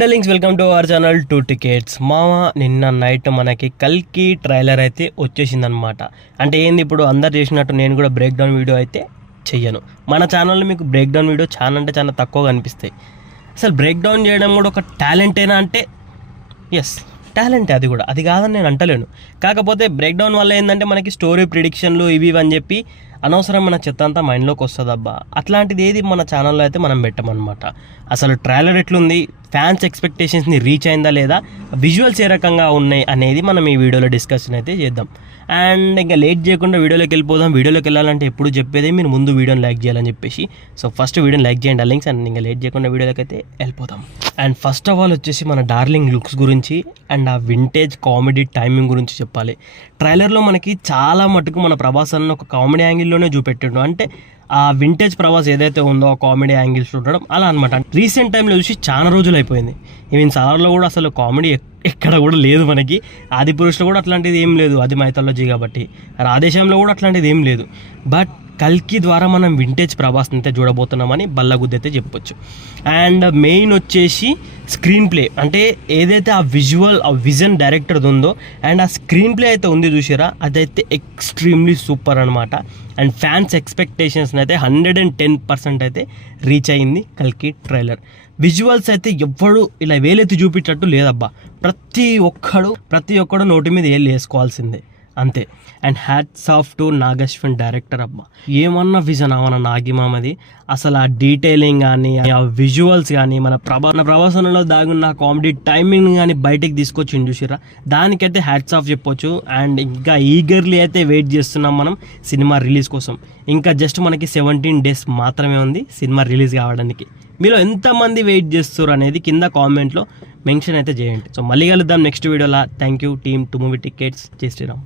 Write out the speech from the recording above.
Links welcome to our channel 2 tickets. మామ నిన్న night మనకి కల్కి ట్రైలర్ అయితే వచ్చేసిందనమాట. అంటే ఏంది, ఇప్పుడు అందరు చేసినట్టు నేను కూడా బ్రేక్ డౌన్ వీడియో అయితే చెయ్యను. మన ఛానల్లో మీకు బ్రేక్ డౌన్ వీడియో చాలా అంటే చాలా తక్కువ కనిపిస్తాయి. అసలు బ్రేక్ డౌన్ చేయడం కూడా ఒక టాలెంటేనా అంటే ఎస్, టాలెంటే. అది కూడా అది కాదని నేను అంటలేను. కాకపోతే బ్రేక్ డౌన్ వల్ల ఏంటంటే మనకి స్టోరీ ప్రిడిక్షన్లు ఇవి అని చెప్పి అనవసరం మన చెత్త అంతా మైండ్లోకి వస్తుంది అబ్బా. అట్లాంటిది ఏది మన ఛానల్లో అయితే మనం పెట్టమన్నమాట. అసలు ట్రైలర్ ఎట్లుంది, ఫ్యాన్స్ ఎక్స్పెక్టేషన్స్ని రీచ్ అయిందా లేదా, విజువల్స్ ఏ రకంగా ఉన్నాయి అనేది మనం ఈ వీడియోలో డిస్కషన్ అయితే చేద్దాం. అండ్ ఇంకా లేట్ చేయకుండా వీడియోలోకి వెళ్ళిపోదాం. వీడియోలోకి వెళ్ళాలంటే ఎప్పుడు చెప్పేది మీరు ముందు వీడియోని లైక్ చేయాలని చెప్పేసి. సో ఫస్ట్ వీడియోని లైక్ చేయండి లింక్స్. అండ్ ఇంకా లేట్ చేయకుండా వీడియోలోకి అయితే వెళ్ళిపోదాం. అండ్ ఫస్ట్ ఆఫ్ ఆల్ వచ్చేసి మన డార్లింగ్ లుక్స్ గురించి అండ్ ఆ వింటేజ్ కామెడీ టైమింగ్ గురించి చెప్పాలి. ట్రైలర్లో మనకి చాలా మటుకు మన ప్రభాస్ అన్న ఒక కామెడీ యాంగిల్లోనే చూపెట్టాడు. అంటే ఆ వింటేజ్ ప్రభాస్ ఏదైతే ఉందో ఆ కామెడీ యాంగిల్స్ ఉండడం అలా అనమాట. రీసెంట్ టైంలో చూసి చాలా రోజులు అయిపోయింది. ఈవెన్ సార్లో కూడా అసలు కామెడీ ఎక్కడ కూడా లేదు మనకి. ఆదిపురుషులో కూడా అట్లాంటిది ఏం లేదు, అది మైథాలజీ కాబట్టి. రాధేశ్యామ్లో కూడా అట్లాంటిది ఏం లేదు. బట్ కల్కి ద్వారా మనం వింటేజ్ ప్రభాస్ని అయితే చూడబోతున్నామని బల్లగుద్దైతే చెప్పొచ్చు. అండ్ మెయిన్ వచ్చేసి స్క్రీన్ ప్లే, అంటే ఏదైతే ఆ విజువల్ ఆ విజన్ డైరెక్టర్ది ఉందో అండ్ ఆ స్క్రీన్ ప్లే అయితే ఉంది చూసారా, అదైతే ఎక్స్ట్రీమ్లీ సూపర్ అనమాట. అండ్ ఫ్యాన్స్ ఎక్స్పెక్టేషన్స్ని అయితే 110% అయితే రీచ్ అయింది కల్కి ట్రైలర్. విజువల్స్ అయితే ఎవ్వడు ఇలా వేలెత్తి చూపించట్టు లేదబ్బా. ప్రతి ఒక్కడు నోటి మీద ఏళ్ళు వేసుకోవాల్సిందే అంతే. And hats off to Nag Ashwin director అబ్బా. ఏమన్నా విజన్ అవన్న నాగిమామది. అసలు ఆ డీటెయిలింగ్ కానీ ఆ విజువల్స్ కానీ మన ప్రవాసంలో దాగున్న కామెడీ టైమింగ్ కానీ బయటికి తీసుకొచ్చి చూసిరా, దానికైతే హ్యాట్స్ ఆఫ్ చెప్పొచ్చు. అండ్ ఇంకా ఈగర్లీ అయితే వెయిట్ చేస్తున్నాం మనం సినిమా రిలీజ్ కోసం. ఇంకా జస్ట్ మనకి 17 days మాత్రమే ఉంది సినిమా రిలీజ్ కావడానికి. మీలో ఎంతమంది వెయిట్ చేస్తారు అనేది కింద కామెంట్లో మెన్షన్ అయితే చేయండి. సో మళ్ళీ కలుద్దాం నెక్స్ట్ వీడియోలో. Thank you team 2 movie tickets. జై శ్రీరామ్.